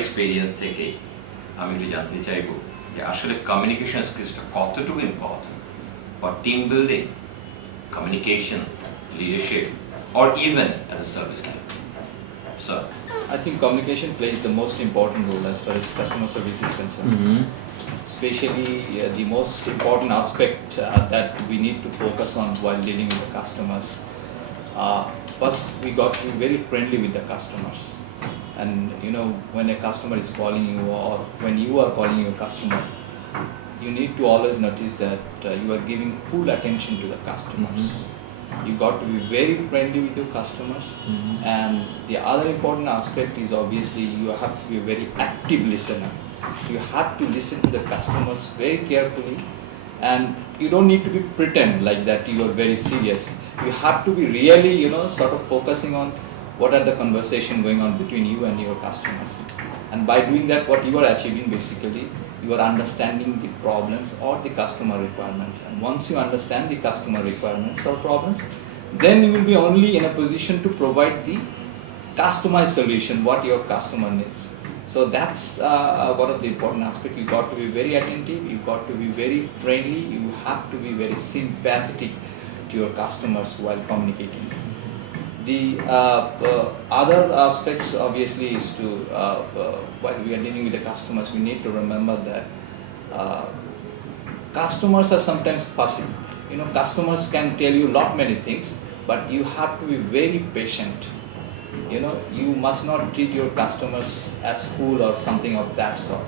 Experience থেকে আমি একটু জানতে চাইবো যে আসলে কমিউনিকেশন স্কিলসটা কতটুকু important for team building, communication, leadership, or even as a service line. So, I think communication plays the most important role as far as customer service is concerned. Especially the most important aspect that we need to focus on while dealing with the customers. First, we got to be very friendly with the customers. And when a customer is calling you or when you are calling your customer, you need to always notice that you are giving full attention to the customers. You got to be very friendly with your customers. And the other important aspect is obviously you have to be a very active listener. You have to listen to the customers very carefully, and you don't need to be pretend like that you are very serious. You have to be really sort of focusing on what are the conversation going on between you and your customers. And by doing that, what you are achieving basically, you are understanding the problems or the customer requirements. And once you understand the customer requirements or problems, then you will be only in a position to provide the customized solution what your customer needs. So that's one of the important aspects. You got to be very attentive, you got to be very friendly, you have to be very sympathetic to your customers while communicating. The other aspects obviously is to, while we are dealing with the customers, we need to remember that customers are sometimes fussy. Customers can tell you many things, but you have to be very patient. You must not treat your customers as fool or something of that sort.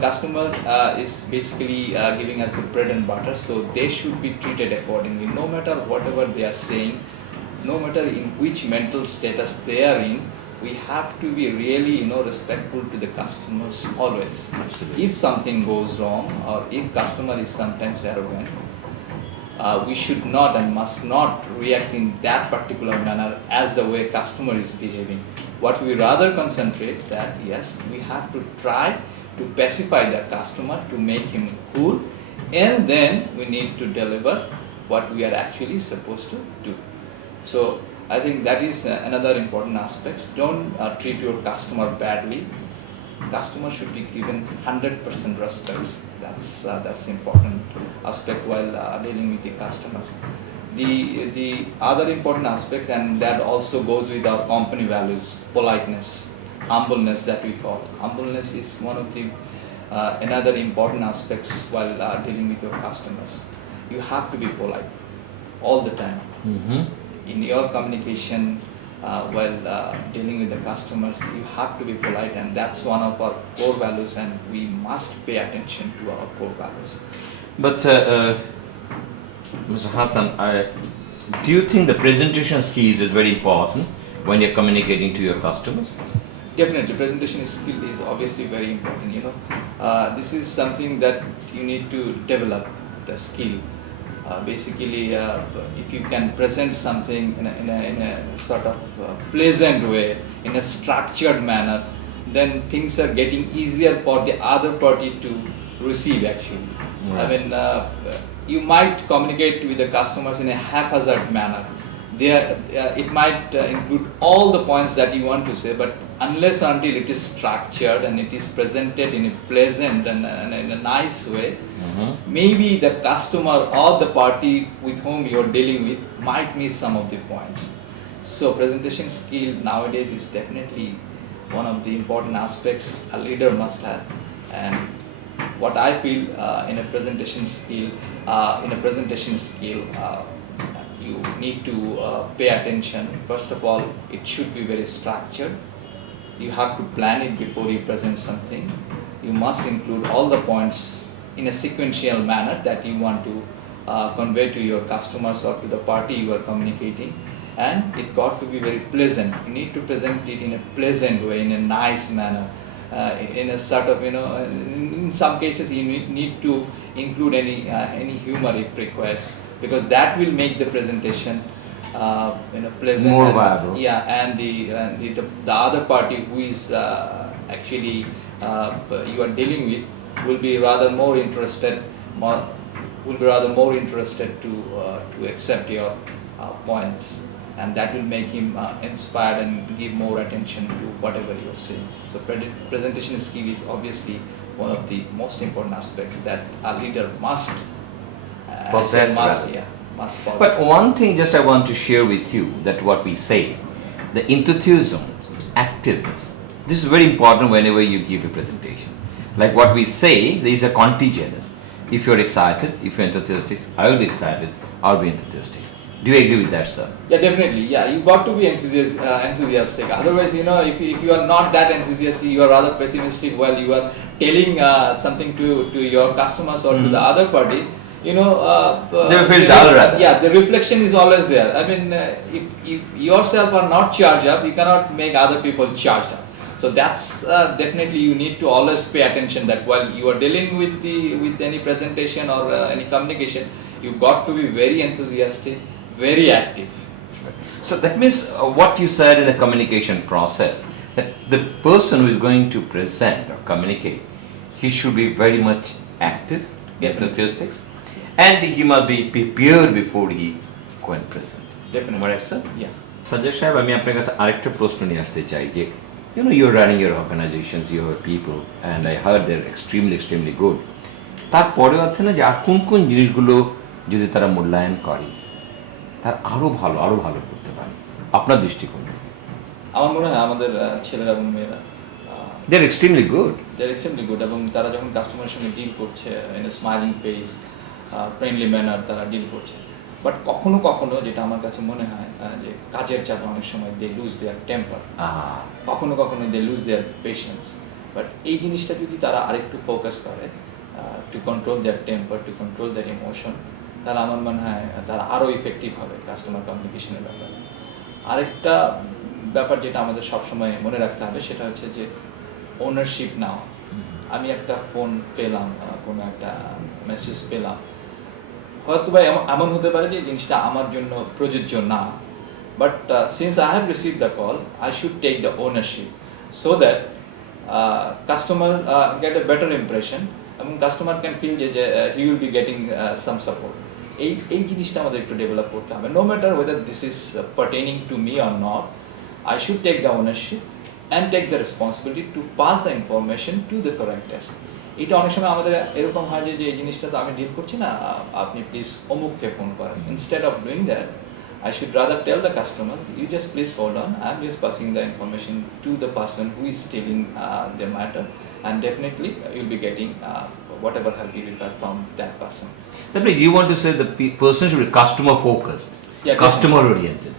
Customer is basically giving us the bread and butter, so they should be treated accordingly. No matter whatever they are saying, no matter in which mental status they are in, we have to be really respectful to the customers always. Absolutely. If something goes wrong or if customer is sometimes arrogant, we should not and must not react in that particular manner as the way customer is behaving. What we rather concentrate that yes, we have to try to pacify the customer to make him cool, and then we need to deliver what we are actually supposed to do. So I think that is another important aspect. Don't treat your customer badly. Customer should be given 100% respect. That's important aspect while dealing with the customers. The other important aspect, and that also goes with our company values, politeness, humbleness that we call. Humbleness is one of the another important aspects while dealing with your customers. You have to be polite all the time. In your communication while dealing with the customers, you have to be polite, and that's one of our core values, and we must pay attention to our core values. but Mr. Hassan, do you think the presentation skills is very important when you're communicating to your customers? Definitely, presentation skill is obviously very important. This is something that you need to develop the skill. Basically, if you can present something in a sort of pleasant way, in a structured manner, then things are getting easier for the other party to receive actually. Right. I mean, you might communicate with the customers in a haphazard manner. It might include all the points that you want to say, but unless until it is structured and it is presented in a pleasant and in a nice way, maybe the customer or the party with whom you are dealing with might miss some of the points. So presentation skill nowadays is definitely one of the important aspects a leader must have. And what I feel in a presentation skill, you need to pay attention. First of all, it should be very structured. You have to plan it before you present something. You must include all the points in a sequential manner that you want to convey to your customers or to the party you are communicating, and it got to be very pleasant. You need to present it in a pleasant way, in a nice manner, in a sort of in some cases you need to include any humor if required, because that will make the presentation pleasant, more and, viable. Yeah, and the other party who is actually you are dealing with will be rather more interested to accept your points. and that will make him inspired and give more attention to whatever you are saying. So presentation skill is obviously one of the most important aspects that a leader must Possess, rather. must possess. But one thing just I want to share with you, that what we say, the enthusiasm, activeness, this is very important whenever you give a presentation. Like what we say, there is a contagious. If you're excited, if you're enthusiastic, I will be excited, I'll be enthusiastic. Do you agree with that, sir? Yeah, definitely. Yeah, you got to be enthusiastic. Otherwise, if you are not that enthusiastic, you are rather pessimistic while you are telling something to your customers or to the other party. They will feel dull rather. Yeah, the reflection is always there. I mean, if yourself are not charged up, you cannot make other people charged up. So that's definitely you need to always pay attention that while you are dealing with any presentation or any communication, you've got to be very enthusiastic, very active. So that means what you said in the communication process, that the person who is going to present or communicate, he should be very much active, enthusiastic, and he must be prepared before he go and present. Definitely. Right, sir? Yeah. Sanjay Sahib, আমি আপনার কাছে আরেকটা প্রশ্ন নিয়ে আসতে চাই যে you're running your organizations, you have people, and I heard they're extremely good. তারপরেও আছে না যে আর কোন কোন জিনিসগুলো যদি তারা মূল্যায়ন করে তার আরো ভালো করতে পারে আপনার দৃষ্টিকোণ থেকে? আমার মনে হয় আমাদের ছেলেরা এবং মেয়েরা they're extremely good. এবং তারা যখন কাস্টমারের সঙ্গে ডিল করছে in a smiling face, friendly manner তারা ডিল করছে। বাট কখনো কখনো যেটা আমার কাছে মনে হয় যে কাজের চাপে অনেক সময় দে লুজ দেয়ার টেম্পার, কখনো কখনো they lose their patience. But এই জিনিসটা যদি তারা আরেকটু ফোকাস করে to control their temper, to control their emotion, তাহলে আমার মনে হয় তারা আরও ইফেক্টিভ হবে কাস্টমার কমিউনিকেশনের ব্যাপারে। আরেকটা ব্যাপার যেটা আমাদের সবসময় মনে রাখতে হবে সেটা হচ্ছে যে ওনারশিপ নেওয়া। আমি একটা ফোন পেলাম, কোনো একটা মেসেজ পেলাম, হয়তো বা এমন হতে পারে যে জিনিসটা আমার জন্য প্রযোজ্য না, but since I have receive the call, I should take the ownership so that customer get a better impression এবং কাস্টমার ক্যান ফিল যে he will be getting some support. এই জিনিসটা আমাদের একটু ডেভেলপ করতে হবে। No matter whether this is pertaining to me or not, I should take the ownership and take the responsibility to pass the information to the correct desk. এটা অনেক সময় আমাদের এরকম হয় যে এই জিনিসটা তো আমি ডিল করছি না, আপনি প্লিজ অমুককে ফোন করেন। Instead of doing that, I should rather tell the customer, you just please hold on, I'm just passing the information to the person who is dealing the matter, and definitely you'll be getting whatever help you require from that person. That means you want to say the person should be customer focused, customer oriented.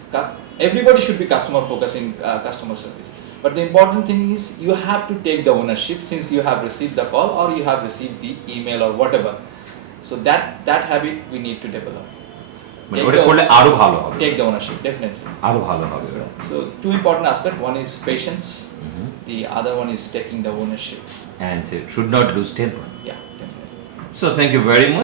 Everybody should be customer focused in customer service. But the important thing is you have to take the ownership since you have received the call or you have received the email or whatever. So that habit we need to develop. Take the ownership, definitely. So two important aspects. One is patience. The other one is taking the ownership. And should not lose temper. Yeah, definitely. So thank you very much.